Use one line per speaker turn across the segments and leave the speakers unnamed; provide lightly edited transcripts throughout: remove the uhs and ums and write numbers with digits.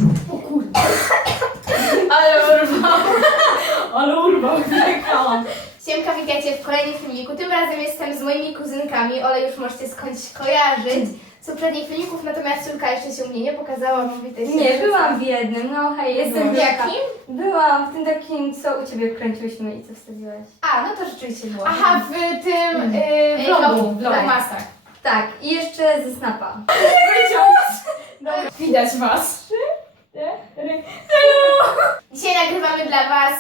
O kurde. Ale urwał, wyjechałam.
Siemka, witajcie w kolejnym filmiku. Tym razem jestem z moimi kuzynkami. Ole już możecie skądś kojarzyć z poprzednich filmików, natomiast córka jeszcze się u mnie nie pokazała.
Nie, byłam w jednym, no hej, jestem
W jakim?
Byłam w tym takim, co u Ciebie kręciłyśmy i co wstawiłaś.
A, no to rzeczywiście było.
Aha, w tym
vlogu,
vlogmasach.
Tak, i jeszcze ze Snapa.
Widać was.
Dzisiaj nagrywamy dla was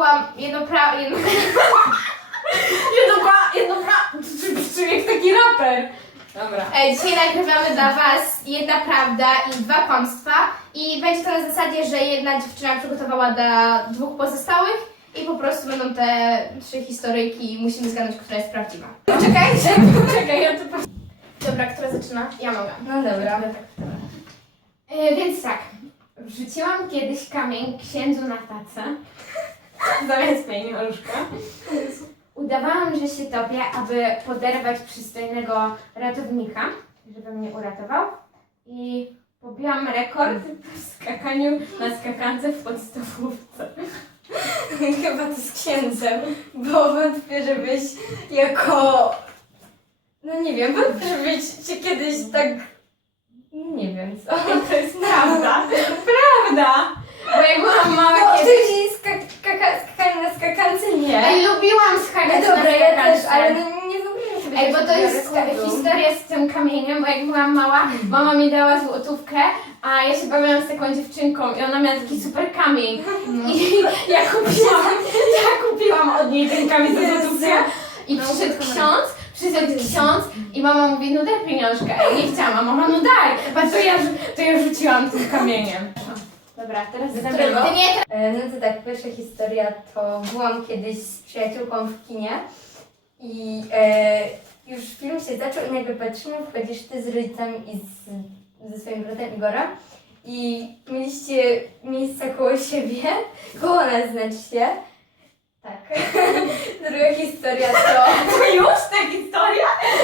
Jak taki raper. Dobra.
Dzisiaj nagrywamy dla was jedna prawda i dwa kłamstwa. I będzie to na zasadzie, że jedna dziewczyna przygotowała dla dwóch pozostałych i po prostu będą te trzy historyjki i musimy zgadnąć, która jest prawdziwa.
Czekaj, ja tu
Dobra, która zaczyna? Ja mogę.
No dobra.
Więc tak. Wrzuciłam kiedyś kamień księdzu na tacę. Zamiast pieniążka. Udawałam, że się topię, aby poderwać przystojnego ratownika, żeby mnie uratował. I pobiłam rekord w skakaniu na skakance w podstawówce.
Chyba to z księdzem, bo wątpię, żebyś jako... No nie wiem, wątpię, żebyś się kiedyś tak... Nie wiem co.
To jest prawda. Prawda! Bo jak byłam mała
No
kiedyś...
ty skakanie na skakance nie.
Ej, lubiłam skakać
No dobra,
na
ja
skakance.
też, ale no nie wyobrażam sobie
Ej, bo to
takiego
jest
rekordu.
historia z tym kamieniem, bo jak byłam mała, mama mi dała złotówkę, a ja się bawiłam z taką dziewczynką i ona miała taki super kamień. I ja kupiłam od niej ten kamień za złotówkę i przyszedł ksiądz i mama mówi, no daj pieniążkę. Ej, nie chciałam, a mama, no daj. A to ja rzuciłam tym kamieniem. Dobra, teraz
Którego?
Ty nie,
No to tak, pierwsza historia to byłam kiedyś z przyjaciółką w kinie i już film się zaczął i nagle patrzymy, wchodzisz ty z rodzicami i ze swoim bratem Igora i mieliście miejsca koło siebie, koło nas znaczy. Tak. Druga historia to...
już ta historia?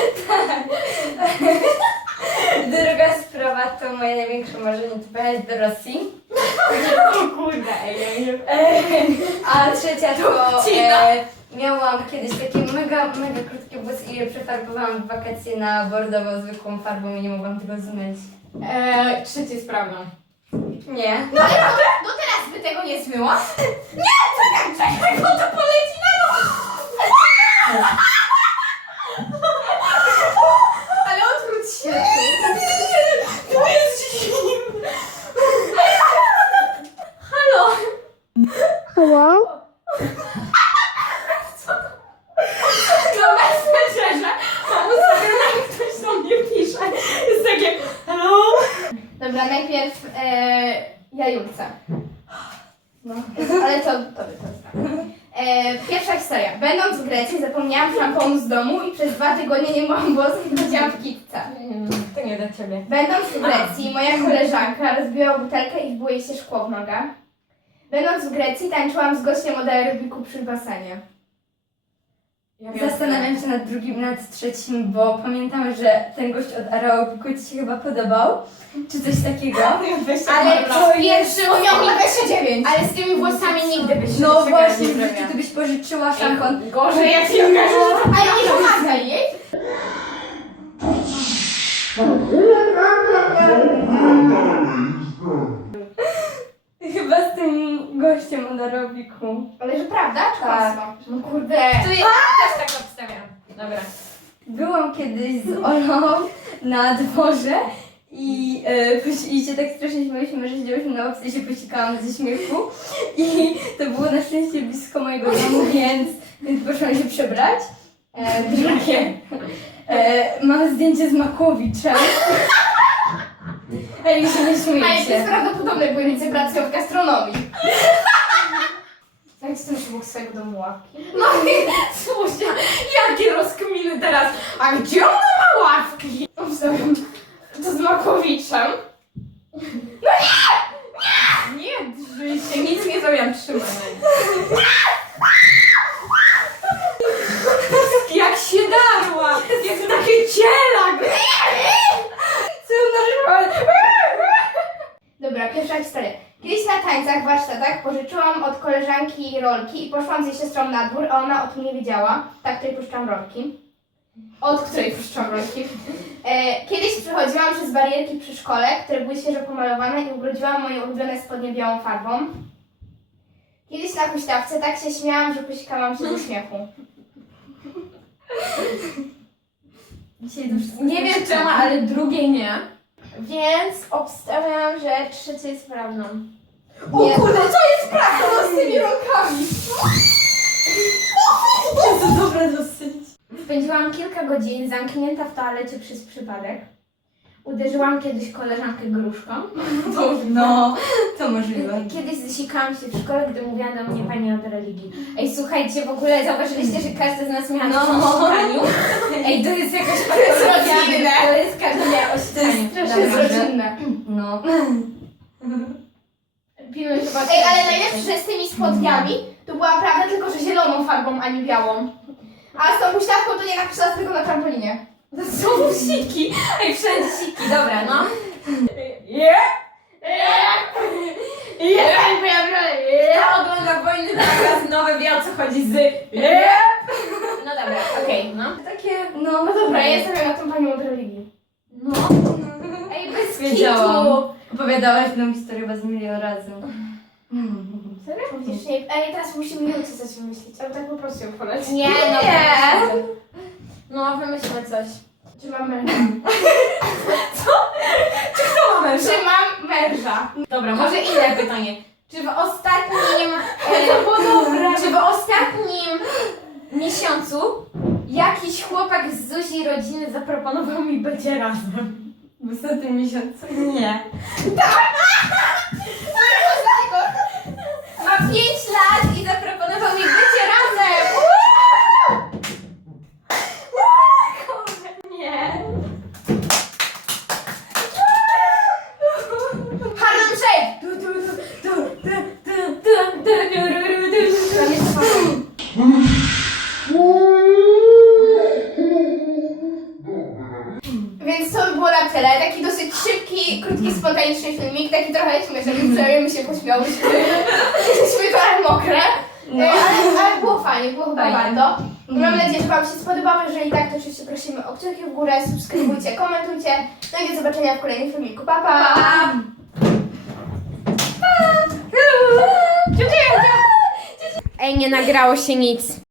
Druga sprawa to moje największe marzenie to pojechać do Rosji.
O kurde,
A trzecia to miałam kiedyś takie mega krótkie włosy i je przefarbowałam w wakacje na bordowo zwykłą farbą i nie mogłam tego zmyć.
Trzecie jest prawdą.
Nie.
no ale do teraz by tego nie zmyła? Nie, czekaj, bo to poleci na dół! Ale odwróć się.
Tu jest zimno. Halo? No Messengerze, jak ktoś do mnie pisze, jest takie hello?
Dobra, najpierw ja Julce. No, ale to jest prawda. Pierwsza historia. Będąc w Grecji zapomniałam szamponu z domu i przez 2 tygodnie nie myłam włosów i chodziłam w kitce.
To nie do ciebie.
Będąc w Grecji moja koleżanka rozbiła butelkę i wbiło jej się szkło w nogę. Będąc w Grecji tańczyłam z gościem od aerobiku przy basenie.
Zastanawiam się nad trzecim, bo pamiętam, że ten gość od aerobiku ci się chyba podobał. Czy coś takiego?
Ale
to
pierwszy miał mi 29.
Ale z tymi włosami nigdy byś się
No
nie
właśnie,
przegrała.
czy ty byś pożyczyła szampon?
Gorzej jak się okaże, że
Ale nie pomagaj jej.
Chyba z tym gościem od aerobiku.
Ale że prawda? Czy
Tak.
kłamstwo?
No kurde.
To jest...
Też tak obstawiam. Dobra.
Byłam kiedyś z Olą na dworze i się tak strasznie śmiałyśmy, że siedziałyśmy na ławce i się posikałam ze śmiechu. I to było na szczęście blisko mojego domu, więc poszłam się przebrać. Drugie. Mam zdjęcie z Makowiczem. Ej, się nie
Ale to jest
śmiejcie.
prawdopodobne, bo rodzice pracują w gastronomii. Jak z tym się mógł swojego domu ławki?
No i słuchaj, jakie rozkminy teraz. A gdzie ona ma ławki?
Obstawiam to z Makowiczem.
Nie drży się, nic nie zrobiłam, trzymaj na nim. Jak się darła! Jak takie cielak!
Co ona robiła?
Dobra, pierwsza historia. Kiedyś na tańcach, warsztatach pożyczyłam od koleżanki rolki i poszłam z jej siostrą na dwór, a ona o tym nie wiedziała. Tak, której puszczam rolki. Od której puszczam rolki. Kiedyś przechodziłam przez barierki przy szkole, które były świeżo pomalowane i ubrudziłam moje ulubione spodnie białą farbą. Kiedyś na huśtawce tak się śmiałam, że posikałam się ze śmiechu.
Dzisiaj to wszystko
Nie wiem czemu, ale drugiej nie. Więc obstawiam, że trzecie jest prawdą.
O kurde, co jest prawdą z tymi rolkami?
to dobre dosyć.
Spędziłam kilka godzin zamknięta w toalecie przez przypadek. Uderzyłam kiedyś koleżankę gruszką.
No, to możliwe.
Kiedyś zasikałam się w szkole, gdy mówiła do mnie pani od religii. Ej, słuchajcie, w ogóle zauważyliście, że każda z nas miała na sikaniu? Ej, to jest jakaś
rodzinne.
To jest każda miała o sikaniu.
Strasznie jest
Dobrze.
rodzinne.
No.
Pilnuj chyba.
Ej, ale najlepsze, że z tymi spodniami to była prawda, tylko że zieloną farbą, a nie białą. A z tą huśtawką to nie napisała tylko na trampolinie.
To są siki. Ej, wszędzie siki. Dobra, no. Yeah. Kto ogląda Wojny teraz nowe wie o co chodzi z No dobra, okej, no.
Takie,
No dobra, ja jestem na tą panią od religii.
No. Ej, bez
Wiedziałam.
kitu.
Opowiadałaś tę historię bez milion razy.
Serio? Mówisz, nie. Ej, teraz musimy Julce coś wymyślić, albo tak po prostu ją polecić.
Nie, no.
Nie.
No, wymyślmy coś.
Czy mam męża?
Kto ma
Czy mam męża?
Dobra, może inne pytanie. Czy w ostatnim... Czy w ostatnim miesiącu jakiś chłopak z Zuzi rodziny zaproponował mi bycie razem?
W ostatnim miesiącu? Nie.
Ma 5 lat i zaproponował mi bycie razem! Nie.
Harlem Shake! Tam jest Więc to by było na tyle. Taki dosyć szybki, krótki, spontaniczny filmik. Taki trochę śmieszny, przynajmniej się pośmiałyśmy. Jesteśmy trochę mokre. Ale było fajnie, było chyba
Fajnie.
warto. Mam nadzieję, że Wam się spodobało. Jeżeli tak, to oczywiście prosimy o kciuki w górę, subskrybujcie, komentujcie. No i do zobaczenia w kolejnym filmiku. Pa, pa!
Ej, nie nagrało się nic.